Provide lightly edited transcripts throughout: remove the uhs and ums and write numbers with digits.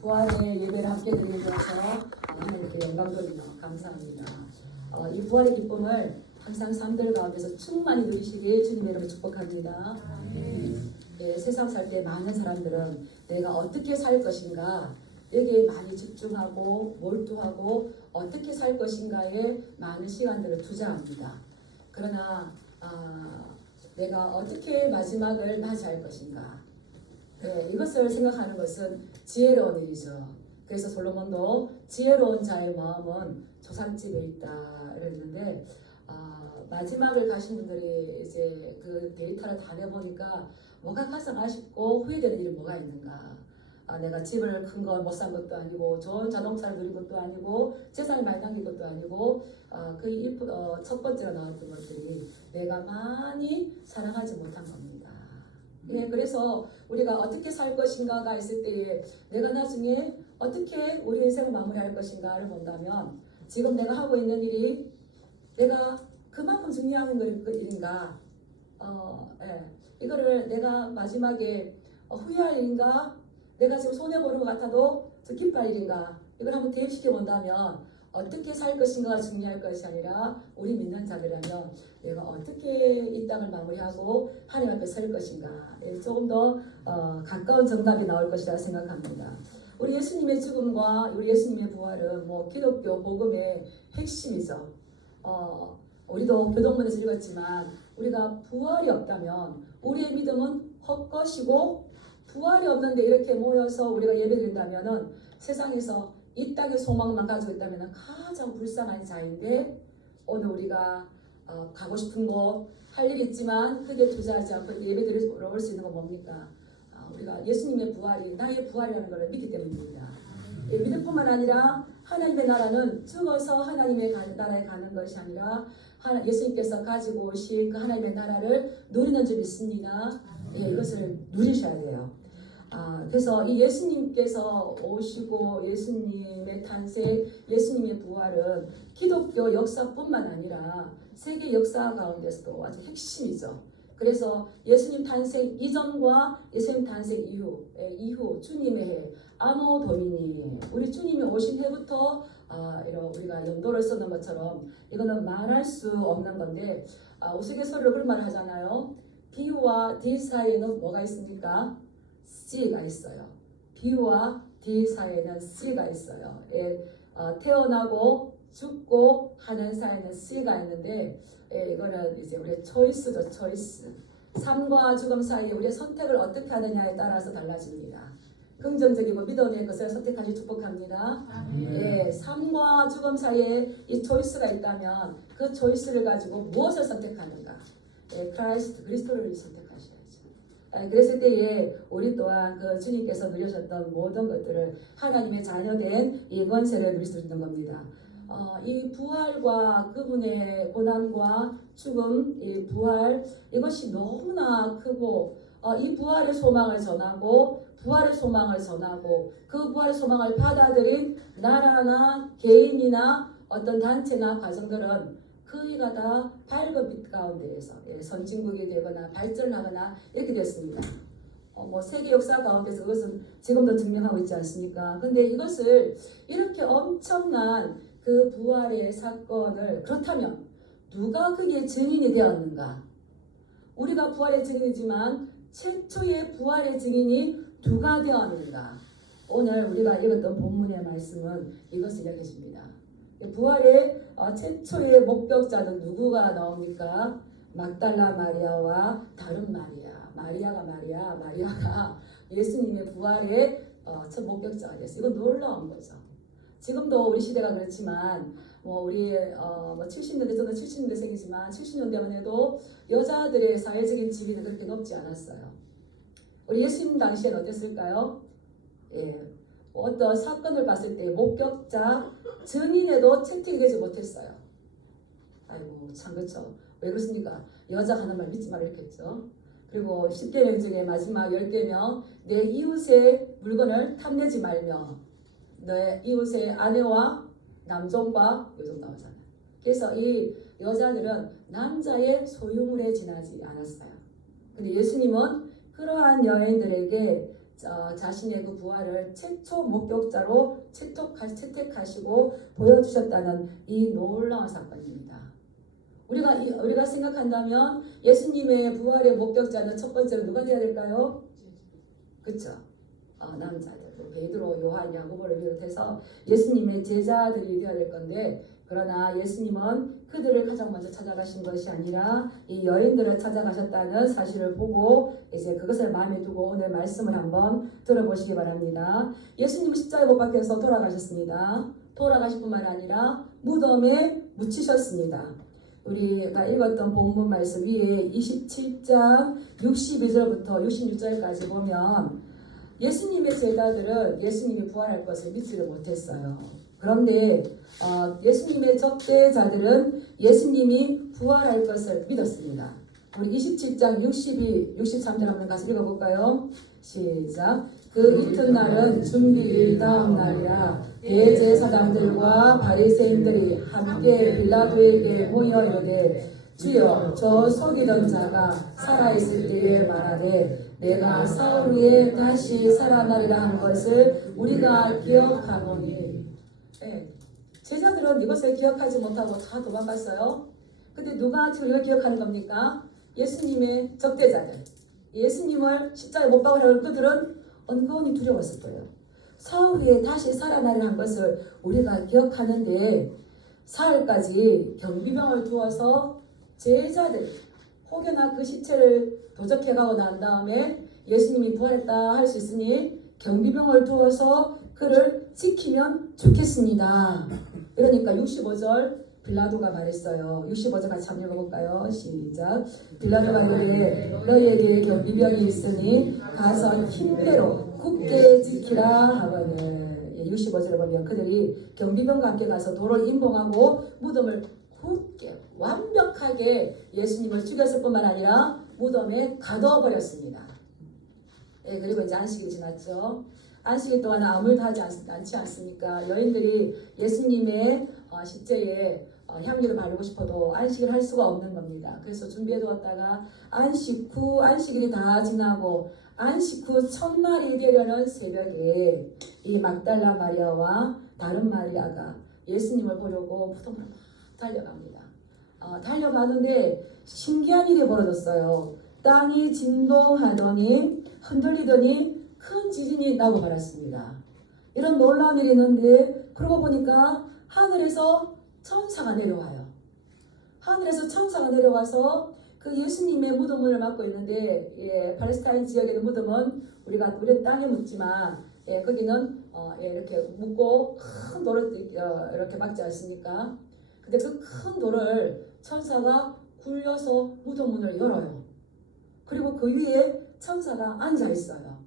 부활의 예배를 함께 드리게 되어서 하나님께 영광 돌리며 감사합니다. 이 부활의 기쁨을 항상 삶들 가운데서 충만히 누리시길 주님의 이름으로 축복합니다. 세상 살 때 많은 사람들은 내가 어떻게 살 것인가 여기에 많이 집중하고 몰두하고 어떻게 살 것인가에 많은 시간들을 투자합니다. 그러나 내가 어떻게 마지막을 맞이할 것인가 이것을 생각하는 것은 지혜로운 일이죠. 그래서 솔로몬도 지혜로운 자의 마음은 조상집에 있다 이랬는데 마지막을 가신 분들이 이제 그 데이터를 다 내보니까 뭐가 가장 아쉽고 후회되는 일이 뭐가 있는가. 내가 집을 큰 거 못 산 것도 아니고 좋은 자동차를 누린 것도 아니고 재산을 많이 남긴 것도 아니고 첫 번째로 나왔던 것들이 내가 많이 사랑하지 못한 겁니다. 그래서 우리가 어떻게 살 것인가가 있을 때에 내가 나중에 어떻게 우리 인생을 마무리할 것인가를 본다면 지금 내가 하고 있는 일이 내가 그만큼 중요한 일인가 이거를 내가 마지막에 후회할 일인가 내가 지금 손해보는 것 같아도 기뻐할 일인가 이걸 한번 대입시켜 본다면 어떻게 살 것인가가 중요할 것이 아니라 우리 믿는 자들이라면 내가 어떻게 이 땅을 마무리하고 하나님 앞에 설 것인가 조금 더 가까운 정답이 나올 것이라 생각합니다. 우리 예수님의 죽음과 우리 예수님의 부활은 기독교 복음의 핵심이죠. 우리도 교동문에서 읽었지만 우리가 부활이 없다면 우리의 믿음은 헛것이고 부활이 없는데 이렇게 모여서 우리가 예배드린다면 세상에서 이 땅의 소망만 가지고 있다면 가장 불쌍한 자인데 오늘 우리가 가고 싶은 곳 할 일 있지만 크게 투자하지 않고 예배드리러 올 수 있는 건 뭡니까? 우리가 예수님의 부활이 나의 부활이라는 것을 믿기 때문입니다. 믿을 뿐만 아니라 하나님의 나라는 죽어서 하나님의 나라에 가는 것이 아니라 예수님께서 가지고 오신 그 하나님의 나라를 누리는 줄 믿습니다. 이것을 누리셔야 돼요. 그래서 이 예수님께서 오시고 예수님의 탄생, 예수님의 부활은 기독교 역사뿐만 아니라 세계 역사 가운데서도 아주 핵심이죠. 그래서 예수님 탄생 이전과 예수님 탄생 이후 주님의 해 아노 도미니 우리 주님이 오신 해부터 우리가 연도를 쓰는 것처럼 이거는 말할 수 없는 건데 우스갯소리로 그런 말을 하잖아요. B와 D 사이에는 뭐가 있습니까? C가 있어요. B와 D 사이에는 C가 있어요. 태어나고 죽고 하는 사이에는 C가 있는데 이거는 이제 우리의 초이스죠. 초이스. 삶과 죽음 사이에 우리의 선택을 어떻게 하느냐에 따라서 달라집니다. 긍정적이고 믿음의 것을 선택하시 축복합니다. 삶과 죽음 사이에 이 초이스가 있다면 그 초이스를 가지고 무엇을 선택하는가? 그리스도를 선택하셔야죠. 그랬을 때에 우리 또한 그 주님께서 누리셨던 모든 것들을 하나님의 자녀된 이 권세를 누릴 수 있는 겁니다. 이 부활과 그분의 고난과 죽음, 이 부활 이것이 너무나 크고 이 부활의 소망을 전하고 부활의 소망을 전하고 그 부활의 소망을 받아들인 나라나 개인이나 어떤 단체나 가정들은 그이가 다 밝은 빛 가운데에서 선진국이 되거나 발전하거나 이렇게 됐습니다. 세계 역사 가운데서 그것은 지금도 증명하고 있지 않습니까? 근데 이것을 이렇게 엄청난 그 부활의 사건을 그렇다면 누가 그게 증인이 되었는가? 우리가 부활의 증인이지만 최초의 부활의 증인이 누가 되었는가? 오늘 우리가 읽었던 본문의 말씀은 이것을 이야기해 줍니다. 부활의 최초의 목격자는 누구가 나옵니까? 막달라 마리아와 다른 마리아. 마리아가 예수님의 부활의 첫 목격자가 됐어요. 이건 놀라운 거죠. 지금도 우리 시대가 그렇지만 우리 70년대 저는 70년대생이지만 70년대만 해도 여자들의 사회적인 지위는 그렇게 높지 않았어요. 우리 예수님 당시엔 어땠을까요? 어떤 사건을 봤을 때 목격자 증인에도 채택이 되지 못했어요. 아이고 참 그렇죠. 왜 그렇습니까? 여자가 하는 말 믿지 말라 했겠죠. 그리고 10계명 중에 마지막 10계명 내 이웃의 물건을 탐내지 말며 내 이웃의 아내와 남종과 요정 나오잖아요. 그래서 이 여자들은 남자의 소유물에 지나지 않았어요. 근데 예수님은 그러한 여인들에게 자신의 그 부활을 최초 목격자로 채택하시고 보여주셨다는 이 놀라운 사건입니다. 우리가 생각한다면 예수님의 부활의 목격자는 첫 번째로 누가 되어야 될까요? 그렇죠. 남자들, 베드로, 요한, 야고보를 비롯해서 예수님의 제자들이 되어야 될 건데, 그러나 예수님은 그들을 가장 먼저 찾아가신 것이 아니라 이 여인들을 찾아가셨다는 사실을 보고 이제 그것을 마음에 두고 오늘 말씀을 한번 들어보시기 바랍니다. 예수님은 십자가에 못 박혀서 돌아가셨습니다. 돌아가실 뿐만 아니라 무덤에 묻히셨습니다. 우리가 읽었던 본문 말씀 위에 27장 62절부터 66절까지 보면 예수님의 제자들은 예수님이 부활할 것을 믿지를 못했어요. 그런데 예수님의 적대자들은 예수님이 부활할 것을 믿었습니다. 우리 27장 62, 63절 한번 같이 읽어볼까요? 시작. 그 이튿날은 준비일 다음 날이라 대제사장들과 바리새인들이 함께 빌라도에게 모여 이르되 주여 저 속이던 자가 살아있을 때에 말하되 내가 사흘 후에 다시 살아나리라 한 것을 우리가 기억하노니. 네. 제자들은 이것을 기억하지 못하고 다 도망갔어요. 근데 누가 지금 이걸 기억하는 겁니까? 예수님의 적대자들. 예수님을 십자가에 못 박으려는 그들은 은근히 두려웠을 거예요. 사흘 후에 다시 살아나리라 한 것을 우리가 기억하는데 사흘까지 경비병을 두어서 제자들 혹여나 그 시체를 도적해가고 난 다음에 예수님이 부활했다 할 수 있으니 경비병을 두어서 그를 지키면 좋겠습니다. 그러니까 65절 빌라도가 말했어요. 65절 같이 한번 읽어볼까요? 시작. 빌라도가 이르되 너희에게 경비병이 있으니 가서 힘대로 굳게 지키라 하거늘. 65절에 보면 그들이 경비병과 함께 가서 도를 임봉하고 무덤을 굳게 완벽하게 예수님을 죽였을 뿐만 아니라 무덤에 가둬버렸습니다. 예, 그리고 이제 안식일이 지났죠. 안식일 동안 아무 일도 하지 않지 않습니까? 여인들이 예수님의 십제에 향기를 바르고 싶어도 안식을 할 수가 없는 겁니다. 그래서 준비해 두었다가 안식일이 다 지나고 안식 후 첫날이 되려는 새벽에 이 막달라 마리아와 다른 마리아가 예수님을 보려고 무덤으로 막 달려갑니다. 달려가는데 신기한 일이 벌어졌어요. 땅이 진동하더니 흔들리더니 큰 지진이 나고 말았습니다. 이런 놀라운 일이 있는데 그러고 보니까 하늘에서 천사가 내려와요. 하늘에서 천사가 내려와서 그 예수님의 무덤을 맡고 있는데, 예, 팔레스타인 지역의 무덤은 우리가 땅에 묻지만, 예, 거기는 이렇게 묻고 큰 돌을 이렇게 막지 않습니까? 근데 그 큰 돌을 천사가 굴려서 무덤 문을 열어요. 그리고 그 위에 천사가 앉아 있어요.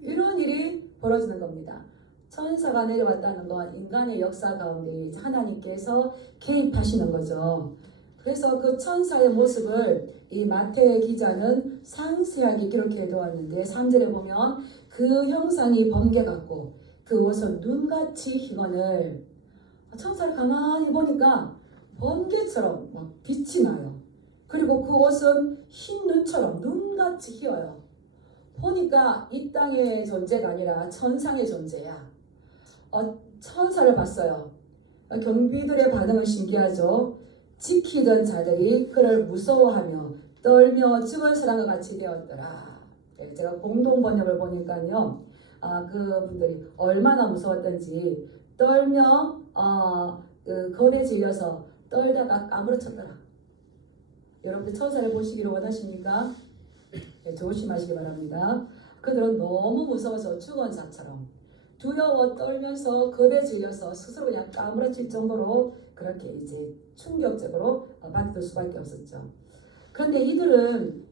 이런 일이 벌어지는 겁니다. 천사가 내려왔다는 건 인간의 역사 가운데 하나님께서 개입하시는 거죠. 그래서 그 천사의 모습을 이 마태 기자는 상세하게 기록해 두었는데 3절에 보면 그 형상이 번개 같고 그 옷은 눈같이 희거늘. 천사를 가만히 보니까 번개처럼 막 빛이 나요. 그리고 그 옷은 흰 눈처럼 눈같이 희어요. 보니까 이 땅의 존재가 아니라 천상의 존재야. 천사를 봤어요. 경비들의 반응은 신기하죠. 지키던 자들이 그를 무서워하며 떨며 죽은 사람과 같이 되었더라. 제가 공동 번역을 보니까요, 그분들이 얼마나 무서웠던지 떨며 겁에 질려서 떨다가 까무러쳤더라. 여러분들 천사를 보시기를 원하십니까? 네, 조심하시기 바랍니다. 그들은 너무 무서워서 죽은 자처럼 두려워 떨면서 겁에 질려서 스스로 그냥 까무러칠 정도로 그렇게 이제 충격적으로 받을 수밖에 없었죠. 그런데 이들은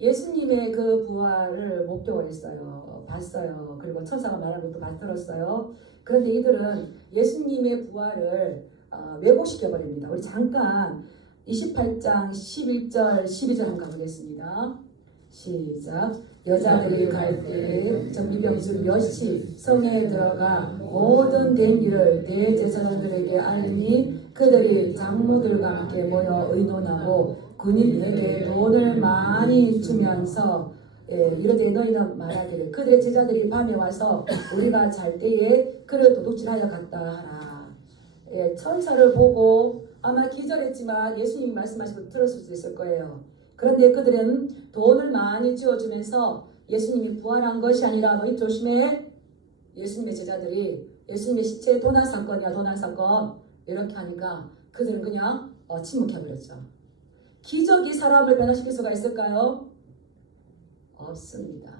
예수님의 그 부활을 목격을 했어요. 봤어요. 그리고 천사가 말하는 것도 들었어요. 그런데 이들은 예수님의 부활을 왜곡시켜 버립니다. 우리 잠깐 28장 11절 12절 한번 가보겠습니다. 시작. 여자들이 갈 때에 전비병수 몇이 성에 들어가 모든 된 일을 대제사장들에게 알리니 그들이 장로들과 함께 모여 의논하고 군인에게 돈을 많이 주면서 이르되 너희는 말하기를 그들의 제자들이 밤에 와서 우리가 잘 때에 그를 도둑질하여 갔다 하라. 천사를 보고 아마 기절했지만 예수님이 말씀하신 거 들었을 수도 있을 거예요. 그런데 그들은 돈을 많이 쥐어주면서 예수님이 부활한 것이 아니라 너희 조심해. 예수님의 제자들이 예수님의 시체 도난 사건이야, 도난 사건. 이렇게 하니까 그들은 그냥 침묵해버렸죠. 기적이 사람을 변화시킬 수가 있을까요? 없습니다.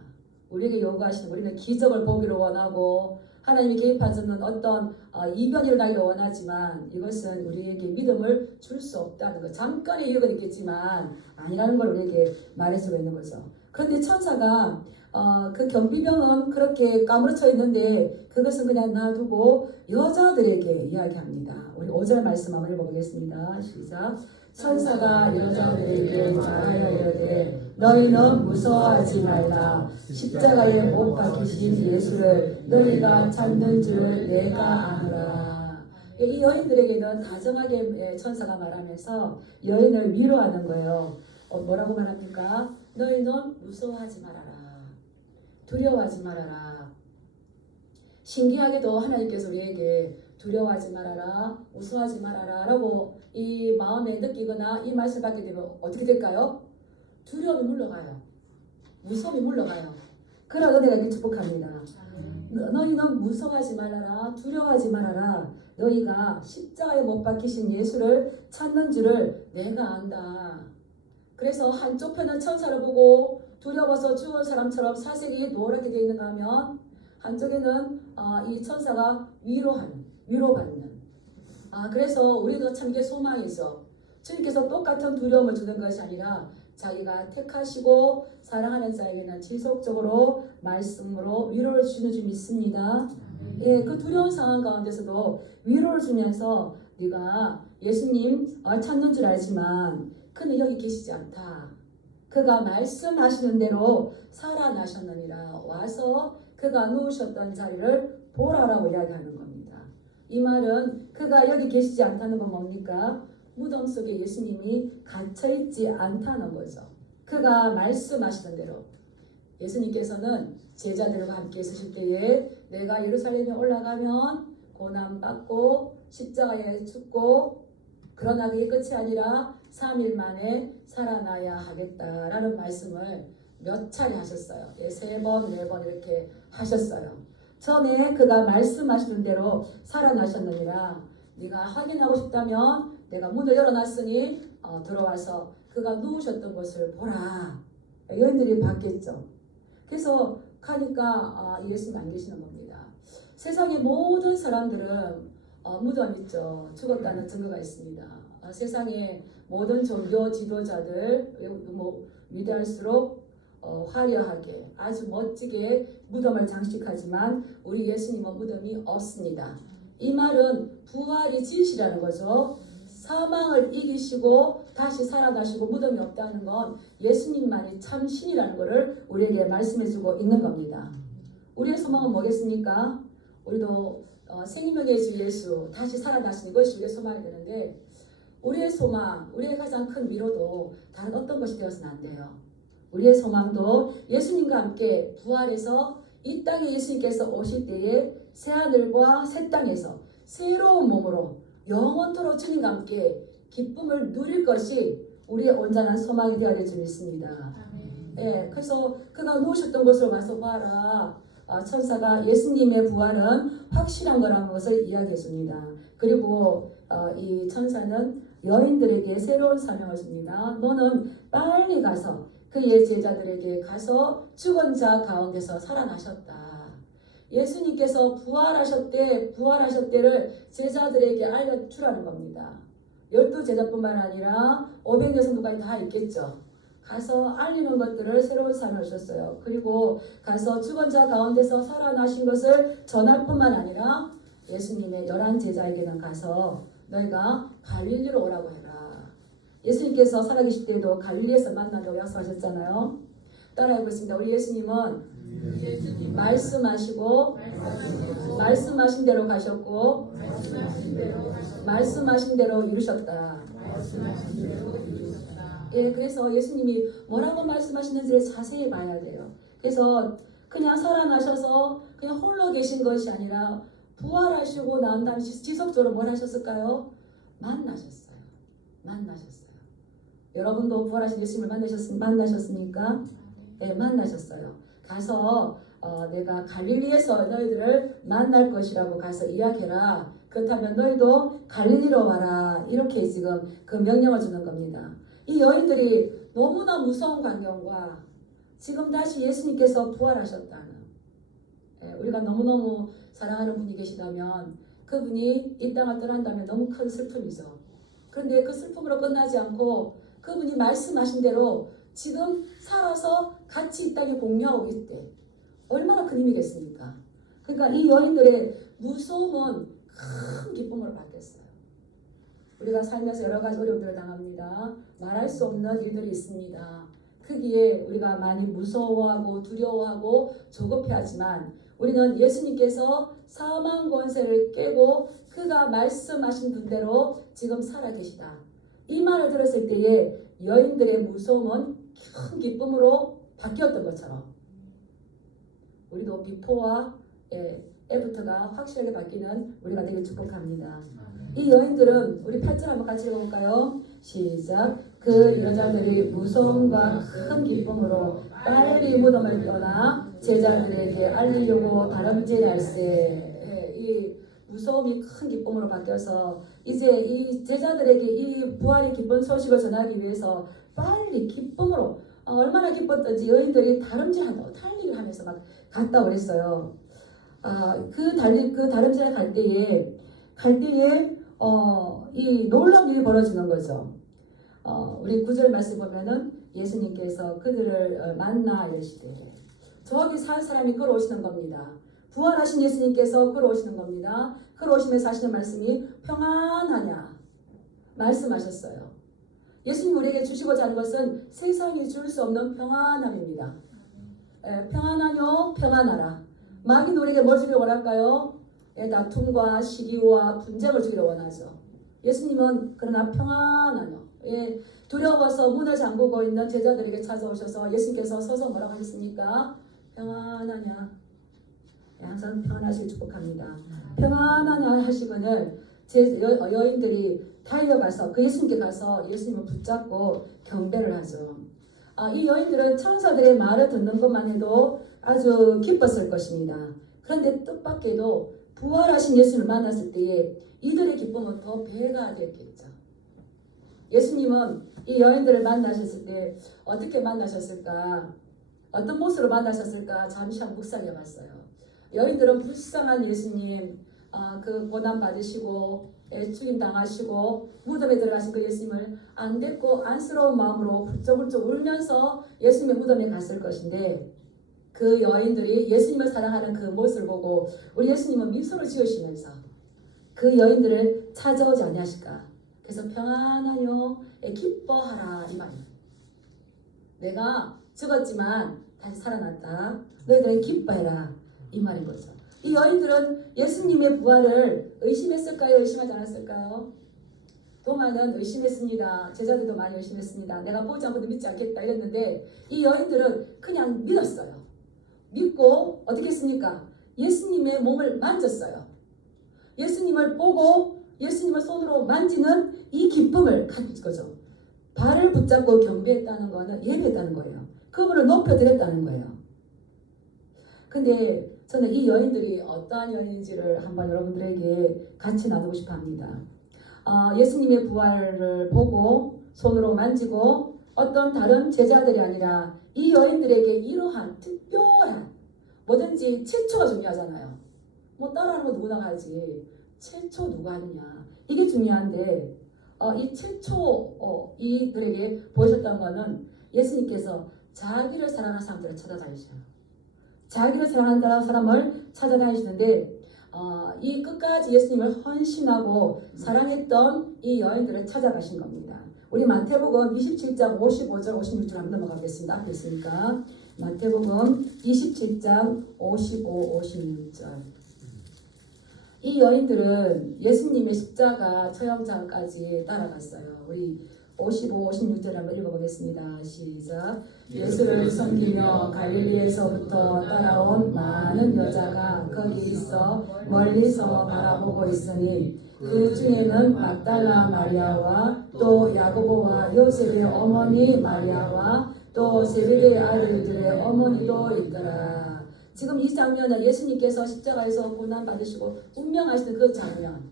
우리에게 요구하시는 우리는 기적을 보기를 원하고 하나님이 개입하시는 어떤 이변이 일어나기를 원하지만 이것은 우리에게 믿음을 줄 수 없다는 것. 잠깐의 유혹은 있겠지만 아니라는 걸 우리에게 말해주고 있는 거죠. 그런데 천사가 그 경비병은 그렇게 까무러쳐 있는데 그것은 그냥 놔두고 여자들에게 이야기합니다. 우리 5절 말씀 한번 읽어보겠습니다. 시작. 천사가 여자들에게 말하여 이르되 너희는 무서워하지 말라. 십자가에 못 박히신 예수를 너희가 찾는 줄 내가 아노라. 이 여인들에게는 다정하게 천사가 말하면서 여인을 위로하는 거예요. 뭐라고 말합니까? 너희는 무서워하지 말아라. 두려워하지 말아라. 신기하게도 하나님께서 우리에게 두려워하지 말아라, 무서워하지 말아라 라고 이 마음에 느끼거나 이 말씀을 받게 되면 어떻게 될까요? 두려움이 물러가요. 무서움이 물러가요. 그러고 내가 이렇게 축복합니다. 너희는 무서워하지 말아라, 두려워하지 말아라. 너희가 십자가에 못 박히신 예수를 찾는 줄을 내가 안다. 그래서 한쪽 편은 천사를 보고 두려워서 죽은 사람처럼 사색이 노랗게 되어 있는가 하면 한쪽에는 이 천사가 위로받는. 그래서 우리도 참 이게 소망이 있어. 주님께서 똑같은 두려움을 주는 것이 아니라 자기가 택하시고 사랑하는 자에게는 지속적으로 말씀으로 위로를 주시는 줄 믿습니다. 그 두려운 상황 가운데서도 위로를 주면서 네가 예수님 찾는 줄 알지만 그는 여기 계시지 않다. 그가 말씀하시는 대로 살아나셨느니라. 와서 그가 누우셨던 자리를 보라라고 이야기하는 겁니다. 이 말은 그가 여기 계시지 않다는 건 뭡니까? 무덤 속에 예수님이 갇혀있지 않다는 거죠. 그가 말씀하시던 대로 예수님께서는 제자들과 함께 있으실 때에 내가 예루살렘에 올라가면 고난받고 십자가에 죽고 그러나 그게 끝이 아니라 3일 만에 살아나야 하겠다라는 말씀을 몇 차례 하셨어요. 3번, 4번 이렇게 하셨어요. 전에 그가 말씀하시는 대로 살아나셨느니라. 네가 확인하고 싶다면 내가 문을 열어놨으니 들어와서 그가 누우셨던 곳을 보라. 여인들이 봤겠죠. 그래서 가니까 예수님 안 계시는 겁니다. 세상의 모든 사람들은 무덤 있죠. 죽었다는 증거가 있습니다. 세상의 모든 종교 지도자들 위대할수록 화려하게 아주 멋지게 무덤을 장식하지만 우리 예수님은 무덤이 없습니다. 이 말은 부활이 진실이라는 거죠. 사망을 이기시고 다시 살아나시고 무덤이 없다는 건 예수님만이 참 신이라는 것을 우리에게 말씀해주고 있는 겁니다. 우리의 소망은 뭐겠습니까? 우리도 생명의 주 예수 다시 살아나신 이것이 우리의 소망이 되는데 우리의 소망, 우리의 가장 큰 위로도 다른 어떤 것이 되어서는 안 돼요. 우리의 소망도 예수님과 함께 부활해서 이 땅에 예수님께서 오실 때에 새하늘과 새 땅에서 새로운 몸으로 영원토록 주님과 함께 기쁨을 누릴 것이 우리의 온전한 소망이 되어야 될 줄 믿습니다. 그래서 그가 누우셨던 곳으로 와서 봐라. 천사가 예수님의 부활은 확실한 거라는 것을 이야기해 줍니다. 그리고 이 천사는 여인들에게 새로운 사명을 줍니다. 너는 빨리 가서 그의 제자들에게 가서 죽은 자 가운데서 살아나셨다. 예수님께서 부활하셨대를 제자들에게 알려주라는 겁니다. 12제자뿐만 아니라 500여성도까지 다 있겠죠. 가서 알리는 것들을 새로운 사명을 주셨어요. 그리고 가서 죽은 자 가운데서 살아나신 것을 전할 뿐만 아니라 예수님의 11제자에게는 가서 너희가 갈릴리로 오라고 해라. 예수님께서 살아계실 때에도 갈릴리에서 만나려고 약속하셨잖아요. 따라해보고 있습니다. 우리 예수님은 말씀하시고 말씀하신 대로 가셨고 말씀하신 대로 이루셨다. 예, 그래서 예수님이 뭐라고 말씀하시는지를 자세히 봐야 돼요. 그래서 그냥 살아나셔서 그냥 홀로 계신 것이 아니라 부활하시고 난 다음에 지속적으로 뭘 하셨을까요? 만나셨어요. 만나셨어요. 여러분도 부활하신 예수님을 만나셨습니까? 네, 만나셨어요. 가서 내가 갈릴리에서 너희들을 만날 것이라고 가서 이야기해라. 그렇다면 너희도 갈릴리로 와라. 이렇게 지금 그 명령을 주는 겁니다. 이 여인들이 너무나 무서운 광경과 지금 다시 예수님께서 부활하셨다는, 우리가 너무너무 사랑하는 분이 계시다면 그분이 이 땅을 떠난다면 너무 큰 슬픔이죠. 그런데 그 슬픔으로 끝나지 않고 그분이 말씀하신 대로 지금 살아서 같이 이 땅에 공유하고 있대. 얼마나 큰 힘이겠습니까? 그러니까 이 여인들의 무서움은 큰 기쁨으로 바뀌었어요. 우리가 살면서 여러 가지 어려움들을 당합니다. 말할 수 없는 일들이 있습니다. 크기에 우리가 많이 무서워하고 두려워하고 조급해하지만 우리는 예수님께서 사망 권세를 깨고 그가 말씀하신 분대로 지금 살아계시다. 이 말을 들었을 때에 여인들의 무서움은 큰 기쁨으로 바뀌었던 것처럼 우리도 비포와 애프터가 확실하게 바뀌는 우리가 되길 축복합니다. 이 여인들은 우리 8절 한번 같이 읽어볼까요? 시작. 그 여자들이 무서움과 큰 기쁨으로 빨리 무덤을 떠나 제자들에게 알리려고 다름질할세. 이 무서움이 큰 기쁨으로 바뀌어서 이제 이 제자들에게 이 부활의 기쁜 소식을 전하기 위해서 빨리 기쁨으로 얼마나 기뻤던지 여인들이 다름질한다고 달리기를 하면서 막 갔다 그랬어요. 그 다름질에 갈 때에 이 놀라운 일이 벌어지는 거죠. 우리 9절 말씀 보면은 예수님께서 그들을 만나 이르시되, 저기 산 사람이 걸어오시는 겁니다. 부활하신 예수님께서 걸어오시는 겁니다. 걸어오시면서 하시는 말씀이 평안하냐 말씀하셨어요. 예수님 우리에게 주시고자 하는 것은 세상이 줄 수 없는 평안함입니다. 평안하뇨 평안하라. 마귀는 우리에게 뭘 주기를 원할까요? 다툼과 시기와 분쟁을 주기를 원하죠. 예수님은 그러나 평안하뇨. 두려워서 문을 잠그고 있는 제자들에게 찾아오셔서 예수님께서 서서 뭐라고 하셨습니까? 평안하냐. 항상 평안하시길 축복합니다. 평안하냐 하시거늘 여인들이 달려가서 그 예수님께 가서 예수님을 붙잡고 경배를 하죠. 이 여인들은 천사들의 말을 듣는 것만 해도 아주 기뻤을 것입니다. 그런데 뜻밖에도 부활하신 예수님을 만났을 때에 이들의 기쁨은 더 배가 됐겠죠. 예수님은 이 여인들을 만나셨을 때 어떻게 만나셨을까? 어떤 모습으로 만나셨을까? 잠시 한번 묵상해 봤어요. 여인들은 불쌍한 예수님, 그 고난 받으시고 죽임 당하시고 무덤에 들어가신 그 예수님을 안됐고 안쓰러운 마음으로 훌쩍훌쩍 울면서 예수님의 무덤에 갔을 것인데, 그 여인들이 예수님을 사랑하는 그 모습을 보고 우리 예수님은 미소를 지으시면서 그 여인들을 찾아오지 아니하실까? 그래서 평안하여 기뻐하라 이 말이에요. 내가 죽었지만 다시 살아났다. 너희들은 기뻐해라 이 말인 거죠. 이 여인들은 예수님의 부활을 의심했을까요? 의심하지 않았을까요? 도마는 의심했습니다. 제자들도 많이 의심했습니다. 내가 보지 않고도 믿지 않겠다 이랬는데 이 여인들은 그냥 믿었어요. 믿고 어떻게 했습니까? 예수님의 몸을 만졌어요. 예수님을 보고 예수님을 손으로 만지는 이 기쁨을 가진 거죠. 발을 붙잡고 경배했다는 거는 예배했다는 거예요. 그분을 높여드렸다는 거예요. 근데 저는 이 여인들이 어떠한 여인인지를 한번 여러분들에게 같이 나누고 싶어 합니다. 예수님의 부활을 보고 손으로 만지고 어떤 다른 제자들이 아니라 이 여인들에게 이러한 특별한 뭐든지 최초가 중요하잖아요. 뭐 따라하는 거 누구나 하지. 최초 누가 하느냐. 이게 중요한데 이 최초 이들에게 보여줬던 거는 예수님께서 자기를 사랑하는 사람들을 찾아다니셔요. 자기를 사랑하는 사람을 찾아다니시는데 이 끝까지 예수님을 헌신하고 사랑했던 이 여인들을 찾아가신 겁니다. 우리 마태복음 27장 55절 56절 한번 넘어가겠습니다. 앞에 있으니까 마태복음 27장 55, 56절. 이 여인들은 예수님의 십자가 처형장까지 따라갔어요. 우리 55, 56절 한번 읽어보겠습니다. 시작. 예수를 섬기며 갈릴리에서부터 따라온 많은 여자가 거기 있어 멀리서 바라보고 있으니 그 중에는 막달라 마리아와 또 야고보와 요셉의 어머니 마리아와 또 세베대의 아들들의 어머니도 있더라. 지금 이 장면은 예수님께서 십자가에서 고난 받으시고 운명하시는 그 장면.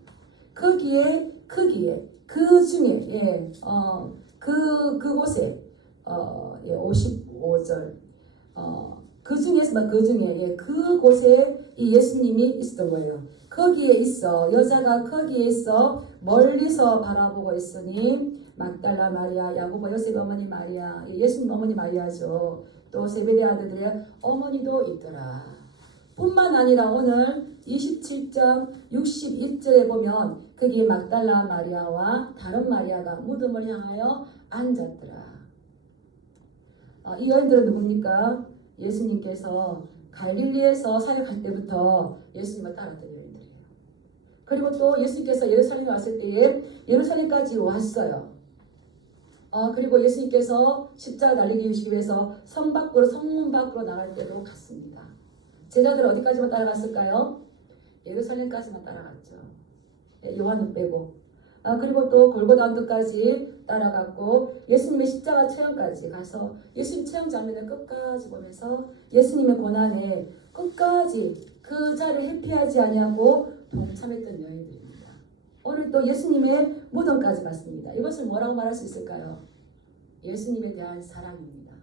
거기에 그 중에 그곳에 55절 그곳에 이 예수님이 있었던 거예요. 여자가 거기에 있어 멀리서 바라보고 있으니 막달라 마리아, 야고보 요셉 어머니 마리아, 예수님 어머니 마리아죠. 또 세베대 아들들의 어머니도 있더라. 뿐만 아니라 오늘 27장 61절에 보면 거기 막달라 마리아와 다른 마리아가 무덤을 향하여 앉았더라. 이 여인들은 누굽니까? 예수님께서 갈릴리에서 사역할 때부터 예수님을 따랐던 여인들이에요. 그리고 또 예수님께서 예루살렘에 왔을 때에 예루살렘까지 왔어요. 그리고 예수님께서 십자가 달리기 주시기 위해서 성문 밖으로 나갈 때도 갔습니다. 제자들은 어디까지만 따라갔을까요? 예루살렘까지만 따라갔죠. 요한은 빼고. 그리고 또 골고다 언덕까지 따라갔고 예수님의 십자가 처형까지 가서 예수님 처형 장면을 끝까지 보면서 예수님의 고난에 끝까지 그 자를 회피하지 아니하고 동참했던 여인들입니다. 오늘 또 예수님의 무덤까지 갔습니다. 이것을 뭐라고 말할 수 있을까요? 예수님에 대한 사랑입니다.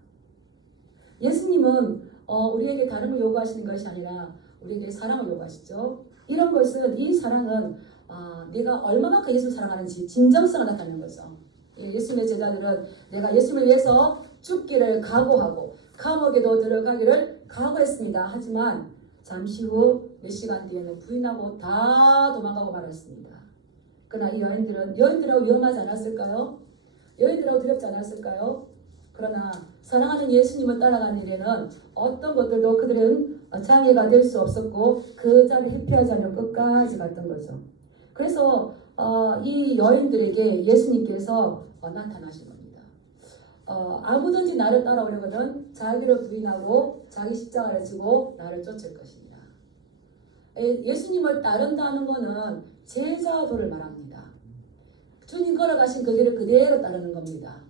예수님은 우리에게 다른 걸 요구하시는 것이 아니라 우리에게 사랑을 요구하시죠. 이 사랑은 내가 얼마만큼 예수를 사랑하는지 진정성을 나타내는 거죠. 예수님의 제자들은 내가 예수님을 위해서 죽기를 각오하고 감옥에도 들어가기를 각오했습니다. 하지만 잠시 후 몇 시간 뒤에는 부인하고 다 도망가고 말았습니다. 그러나 이 여인들하고 위험하지 않았을까요? 여인들하고 두렵지 않았을까요? 그러나 사랑하는 예수님을 따라간 일에는 어떤 것들도 그들은 장애가 될 수 없었고 그 자를 회피하지 않으려 끝까지 갔던 거죠. 그래서 이 여인들에게 예수님께서 나타나신 겁니다. 아무든지 나를 따라오려거든 자기를 부인하고 자기 십자가를 지고 나를 쫓을 것입니다. 예수님을 따른다는 것은 제자도를 말합니다. 주님 걸어가신 그 길을 그대로 따르는 겁니다.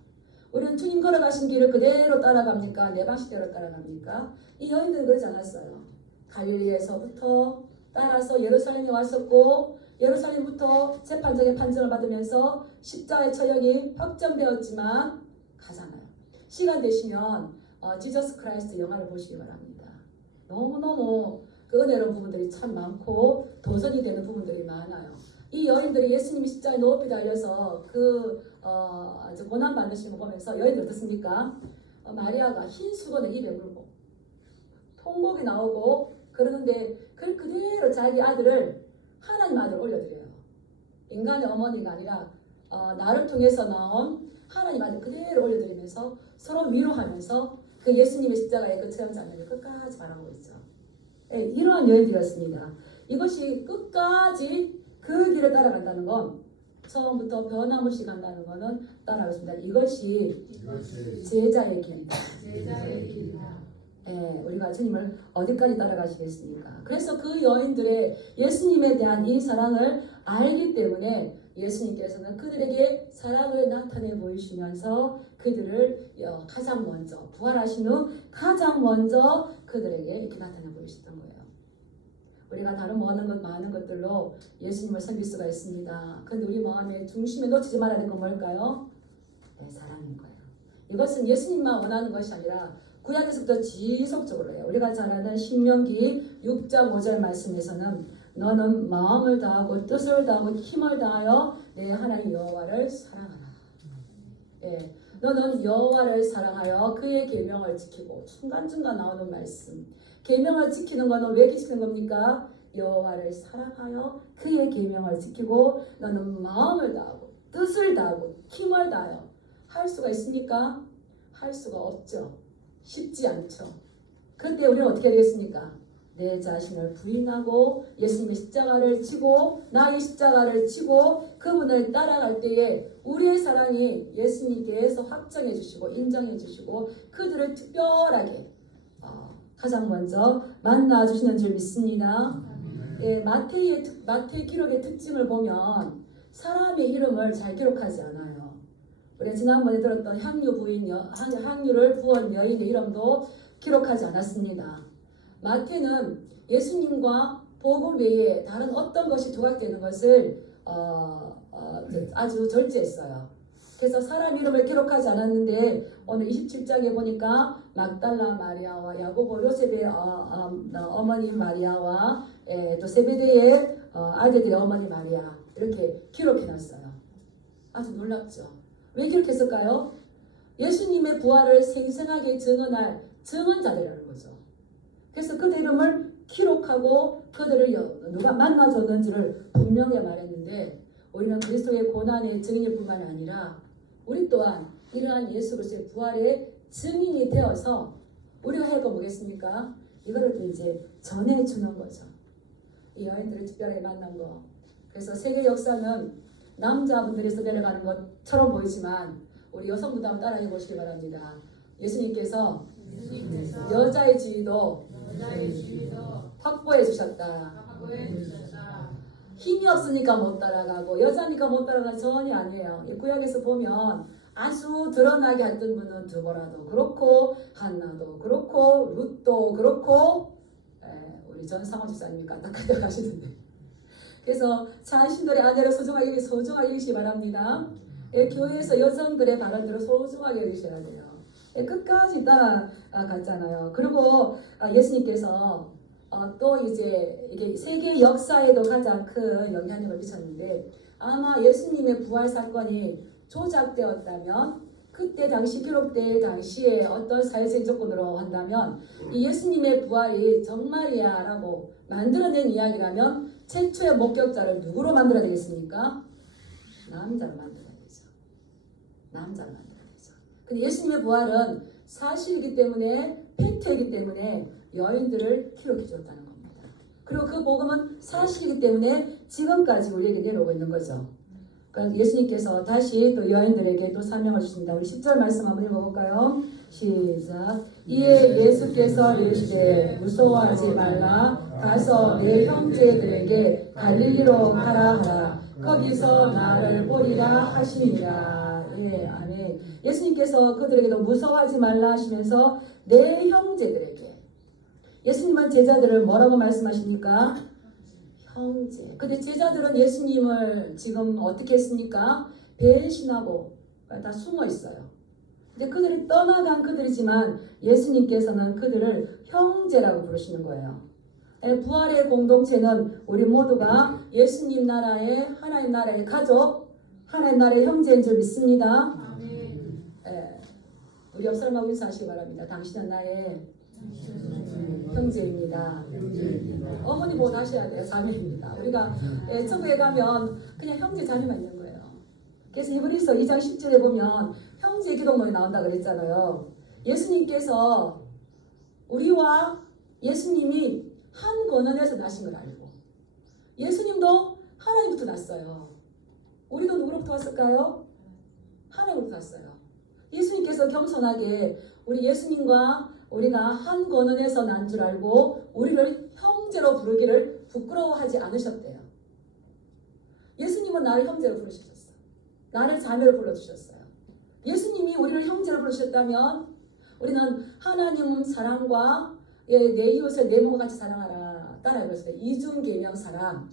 우리는 주님 걸어가신 길을 그대로 따라갑니까? 내 방식대로 따라갑니까? 이 여인들은 그러지 않았어요. 갈릴리에서부터 따라서 예루살렘에 왔었고 예루살렘부터 재판장의 판정을 받으면서 십자가의 처형이 확정되었지만 가잖아요. 시간 되시면 지저스 크라이스트 영화를 보시기 바랍니다. 너무너무 그 은혜로운 부분들이 참 많고 도전이 되는 부분들이 많아요. 이 여인들이 예수님이 십자가에 높이 달려서 아주 고난 받으시는 거 보면서 여인들 어떻습니까? 마리아가 흰 수건을 입에 물고 통곡이 나오고 그러는데 그대로 자기 아들을 하나님 아들 올려드려요. 인간의 어머니가 아니라 나를 통해서 나온 하나님 아들 그대로 올려드리면서 서로 위로하면서 그 예수님의 십자가의 그 체험 장면을 끝까지 바라보고 있죠. 이러한 여인들이었습니다. 이것이 끝까지 그 길을 따라간다는 건 처음부터 변함없이 간다는 것은 따라가겠습니다. 이것이 제자의 길이다. 우리가 주님을 어디까지 따라가시겠습니까? 그래서 그 여인들의 예수님에 대한 이 사랑을 알기 때문에 예수님께서는 그들에게 사랑을 나타내 보이시면서 그들을 가장 먼저 부활하신 후 가장 먼저 그들에게 이렇게 나타내 보이셨던 거예요. 우리가 다른 많은 것들로 예수님을 섬길 수가 있습니다. 그런데 우리 마음의 중심에 놓치지 말아야 될 건 뭘까요? 사랑인 거예요. 이것은 예수님만 원하는 것이 아니라 구약에서부터 지속적으로 해요. 우리가 잘 아는 신명기 6장 5절 말씀에서는 너는 마음을 다하고 뜻을 다하고 힘을 다하여 내 하나님 여호와를 사랑하라. 너는 여호와를 사랑하여 그의 계명을 지키고 중간중간 나오는 말씀. 계명을 지키는 것은 왜 지키는 겁니까? 여호와를 사랑하여 그의 계명을 지키고 너는 마음을 다하고 뜻을 다하고 힘을 다하여 할 수가 있습니까? 할 수가 없죠. 쉽지 않죠. 그런데 우리는 어떻게 되겠습니까? 내 자신을 부인하고 예수님의 십자가를 지고 나의 십자가를 지고 그분을 따라갈 때에 우리의 사랑이 예수님께서 확정해 주시고 인정해 주시고 그들을 특별하게 가장 먼저 만나 주시는 줄 믿습니다. 예, 마태의 기록의 특징을 보면 사람의 이름을 잘 기록하지 않아요. 우리 지난번에 들었던 향유를 부은 여인의 이름도 기록하지 않았습니다. 마태는 예수님과 복음 외에 다른 어떤 것이 부각되는 것을 아주 절제했어요. 그래서 사람 이름을 기록하지 않았는데 오늘 27장에 보니까 막달라 마리아와 야고보 요셉의 어머니 마리아와 또 세베대의 아들들의 어머니 마리아 이렇게 기록해놨어요. 아주 놀랍죠. 왜 기록했을까요? 예수님의 부활을 생생하게 증언할 증언자들이라는 거죠. 그래서 그들 이름을 기록하고 그들을 누가 만나줬는지를 분명히 말했는데 우리는 그리스도의 고난의 증인일 뿐만 아니라 우리 또한 이러한 예수 그리스도의 부활의 증인이 되어서 우리가 할 거 뭐겠습니까? 이거를 또 이제 전해주는 거죠. 이 여인들을 특별하게 만난 거. 그래서 세계 역사는 남자분들에서 내려가는 것처럼 보이지만 우리 여성분도 한번 따라해 보시기 바랍니다. 예수님께서 여자의 지위도 확보해 주셨다. 힘이 없으니까 못 따라가고 여자니까 못 따라가는 전혀 아니에요. 구약에서 보면 아주 드러나게 했던 분은 드보라도 그렇고 한나도 그렇고 룻도 그렇고 우리 전상호 집사님이 까딱까딱 하시는데 그래서 자신들의 아내를 소중하게 여기시기 바랍니다. 교회에서 여성들의 발언들을 소중하게 여기셔야 돼요. 끝까지 따라갔잖아요. 그리고 예수님께서 또 이제 이게 세계 역사에도 가장 큰 영향력을 미쳤는데 아마 예수님의 부활 사건이 조작되었다면 그때 당시 기록될 당시에 어떤 사회적인 조건으로 한다면 이 예수님의 부활이 정말이야라고 만들어낸 이야기라면 최초의 목격자를 누구로 만들어야 되겠습니까? 남자로 만들어야 되죠. 남자로 만들어야 되죠. 근데 예수님의 부활은 사실이기 때문에 팩트이기 때문에 여인들을 기록해 줬다는 겁니다. 그리고 그 복음은 사실이기 때문에 지금까지 우리에게 내려오고 있는 거죠. 그러니까 예수님께서 다시 또 여인들에게 또 사명을 주십니다. 우리 10절 말씀 한번 읽어볼까요? 시작. 이에 예수께서 이르시되 무서워하지 말라. 가서 내 형제들에게 갈릴리로 가라 하라. 거기서 나를 보리라 하시니라. 예, 아멘. 예수님께서 그들에게도 무서워하지 말라 하시면서 내 형제들에게. 예수님은 제자들을 뭐라고 말씀하십니까? 형제. 근데 제자들은 예수님을 지금 어떻게 했습니까? 배신하고 다 숨어 있어요. 근데 그들이 떠나간 그들이지만 예수님께서는 그들을 형제라고 부르시는 거예요. 부활의 공동체는 우리 모두가 예수님 나라의 하나님 나라의 가족, 하나님 나라의 형제인 줄 믿습니다. 우리 옆 사람하고 인사하시기 바랍니다. 당신은 나의 형제입니다. 어머니 보고 하셔야 돼요. 자매입니다. 우리가 천국에 가면 그냥 형제 자매만 있는 거예요. 그래서 히브리서 2장 10절에 보면 형제 기독론이 나온다 그랬잖아요. 예수님께서 우리와 예수님이 한 권원에서 나신 걸 알고 예수님도 하나님부터 났어요. 우리도 누구로부터 왔을까요? 하나님부터 왔어요. 예수님께서 겸손하게 우리 예수님과 우리가 한 권원에서 난 줄 알고 우리를 형제로 부르기를 부끄러워하지 않으셨대요. 예수님은 나를 형제로 부르셨어요. 나를 자매로 불러주셨어요. 예수님이 우리를 형제로 부르셨다면 우리는 하나님 사랑과 내 이웃을 내 몸과 같이 사랑하라. 따라해 보세요. 이중계명 사랑.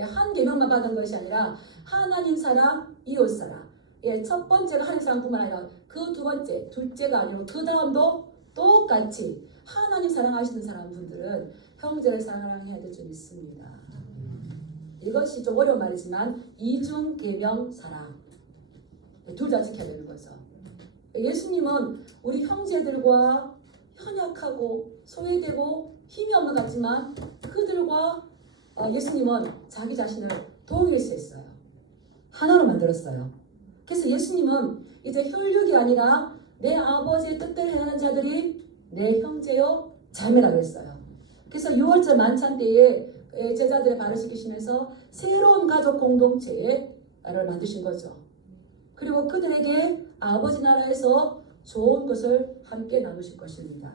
한 계명만 받은 것이 아니라 하나님 사랑, 이웃 사랑. 첫 번째가 하나님 사랑뿐만 아니라 그 두 번째, 둘째가 아니고 그 다음도 똑같이 하나님 사랑하시는 사람분들은 형제를 사랑해야 될 줄 믿습니다. 이것이 좀 어려운 말이지만 이중계명 사랑. 둘 다 지켜야 되는 거죠. 예수님은 우리 형제들과 현약하고 소외되고 힘이 없는 것 같지만 그들과 예수님은 자기 자신을 동일시했어요. 하나로 만들었어요. 그래서 예수님은 이제 혈육이 아니라 내 아버지의 뜻대로 행하는 자들이 내 형제요 자매라고 했어요. 그래서 6월절 만찬 때에 제자들의 발을 씻기시면서 새로운 가족 공동체를 만드신 거죠. 그리고 그들에게 아버지 나라에서 좋은 것을 함께 나누실 것입니다.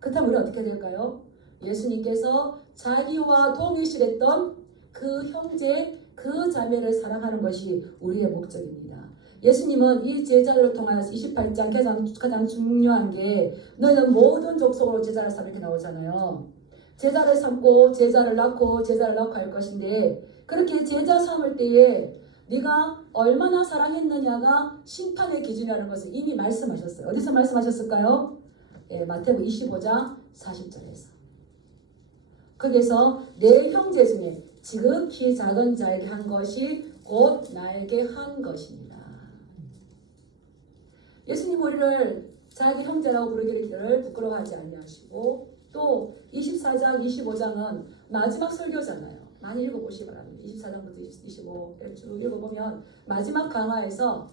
그렇다면 우리 어떻게 될까요? 예수님께서 자기와 동일시했던 그 형제, 그 자매를 사랑하는 것이 우리의 목적입니다. 예수님은 이 제자를 통하여서 28장 가장 중요한 게 너희는 모든 족속으로 제자를 삼아 이렇게 나오잖아요. 제자를 삼고 제자를 낳고 할 것인데 그렇게 제자 삼을 때에 네가 얼마나 사랑했느냐가 심판의 기준이라는 것을 이미 말씀하셨어요. 어디서 말씀하셨을까요? 마태복음 25장 40절에서. 거기서 내 형제 중에 지극히 작은 자에게 한 것이 곧 나에게 한 것입니다. 예수님 우리를 자기 형제라고 부르기를 부끄러워하지 아니하시고 또 24장, 25장은 마지막 설교잖아요. 많이 읽어보시기 바랍니다. 24장부터 25 쭉 읽어보면 마지막 강화에서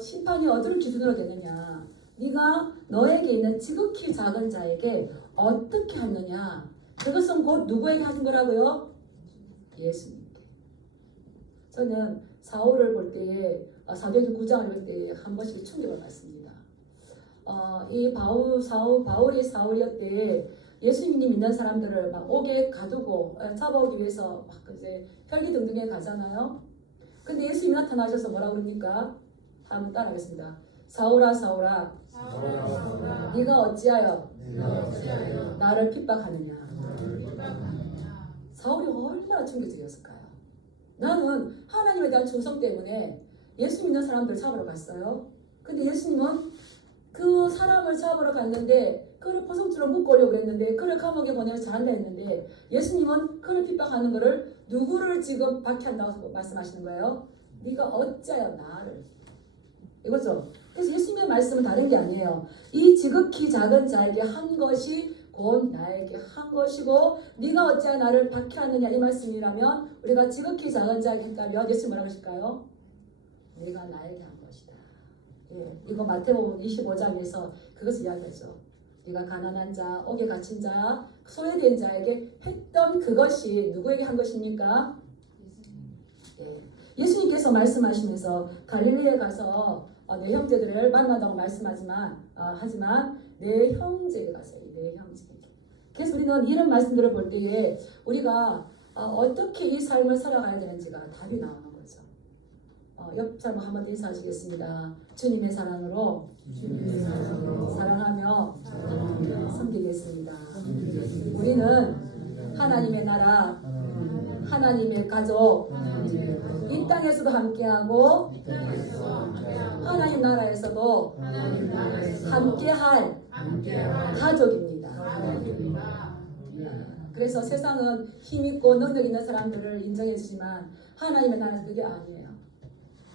심판이 어디를 기준으로 되느냐, 네가 너에게 있는 지극히 작은 자에게 어떻게 하느냐, 그것은 곧 누구에게 하는 거라고요? 예수님께. 저는 사울을 볼 때에 사도행전 9장을 볼 때에 한 번씩 충격을 받습니다. 이 바울이 사울이었대 예수님 믿는 사람들을 막 옥에 가두고 잡아오기 위해서 막 이제 혈기등등에 가잖아요. 근데 예수님이 나타나셔서 뭐라고 그럽니까? 한번 따라하겠습니다. 사울아 사울아, 네가 어찌하여 나를 핍박하느냐. 사울이 얼마나 충격적이었을까요? 나는 하나님에 대한 충성 때문에 예수 믿는 사람들 잡으러 갔어요. 근데 예수님은 그 사람을 잡으러 갔는데 그를 포성줄로 묶으려고 했는데 그를 감옥에 보내서 잘한다 했는데 예수님은 그를 핍박하는 거를 누구를 지금 박해한다고 말씀하시는 거예요? 네가 어찌하여 나를, 이거죠. 그래서 예수님의 말씀은 다른 게 아니에요. 이 지극히 작은 자에게 한 것이 곧 나에게 한 것이고 네가 어찌하여 나를 박해하느냐, 이 말씀이라면 우리가 지극히 작은 자에게 했다면 예수님 뭐라고 하실까요? 네가 나에게 한 것이다. 이거 마태복음 25장에서 그것을 이야기하죠. 네가 가난한 자, 옥에 갇힌 자, 소외된 자에게 했던 그것이 누구에게 한 것입니까? 예수님께서 말씀하시면서 갈릴리에 가서 내 형제들을 만나다고 말씀하지만 내 형제에 가세요. 내 형제에게. 그래서 우리는 이런 말씀들을 볼 때에 우리가 어떻게 이 삶을 살아가야 되는지가 답이 나오는 거죠. 옆 사람 한번 인사하시겠습니다. 주님의 사랑으로 사랑하며 섬기겠습니다. 우리는 하나님의 나라, 하나님의 가족, 이 땅에서도 함께하고 하나님 나라에서도 함께할 가족입니다. 그래서 세상은 힘있고 능력 있는 사람들을 인정해 주지만 하나님의 나라는 그게 아니에요.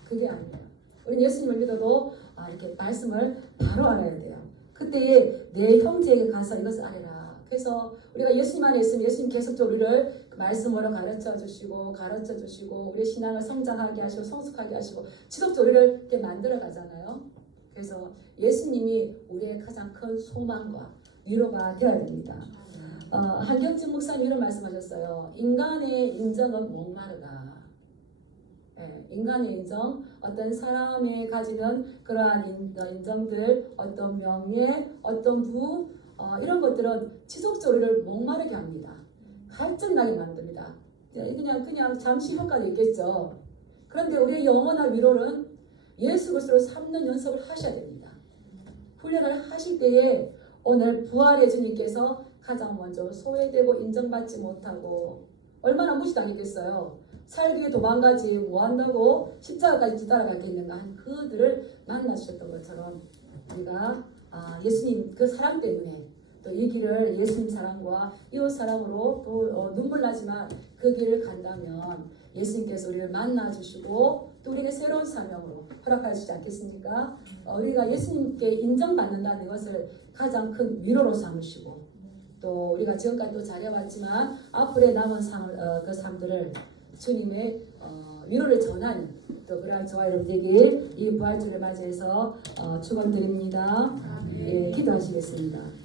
그게 아니에요. 우리는 예수님을 믿어도 이렇게 말씀을 바로 알아야 돼요. 그때 내 형제에게 가서 이것을 알아라. 그래서 우리가 예수님 안에 있으면 예수님 계속적으로 우리를 말씀으로 가르쳐 주시고 우리의 신앙을 성장하게 하시고 성숙하게 하시고 지속적으로 우리를 이렇게 만들어 가잖아요. 그래서 예수님이 우리의 가장 큰 소망과 위로가 되어야 됩니다. 한경진 목사님 이런 말씀하셨어요. 인간의 인정은 목마르다. 인간의 인정, 어떤 사람이 가지는 그러한 인정들, 어떤 명예, 어떤 부, 이런 것들은 지속적으로 목마르게 합니다. 갈증 나게 만듭니다. 그냥 잠시 효과도 있겠죠. 그런데 우리의 영원한 위로는 예수 그리스도를 삼는 연습을 하셔야 됩니다. 훈련을 하실 때에 오늘 부활의 주님께서 가장 먼저 소외되고 인정받지 못하고 얼마나 무시당했겠어요. 살기 위해 도망가지 뭐한다고 십자가까지 따라가겠는가 한 그들을 만나주셨던 것처럼 우리가 예수님 그 사랑 때문에 또 이 길을 예수님 사랑과 이웃 사랑으로 또 눈물 나지만 그 길을 간다면 예수님께서 우리를 만나주시고 또 우리에게 새로운 사명으로 허락하시지 않겠습니까? 우리가 예수님께 인정받는다는 것을 가장 큰 위로로 삼으시고 또 우리가 지금까지 또 잘해왔지만 앞으로의 남은 그 삶들을 주님의 위로를 전하는 또 그러한 저와 여러분 되길 이 부활주를 맞이해서 축원드립니다. 기도하시겠습니다.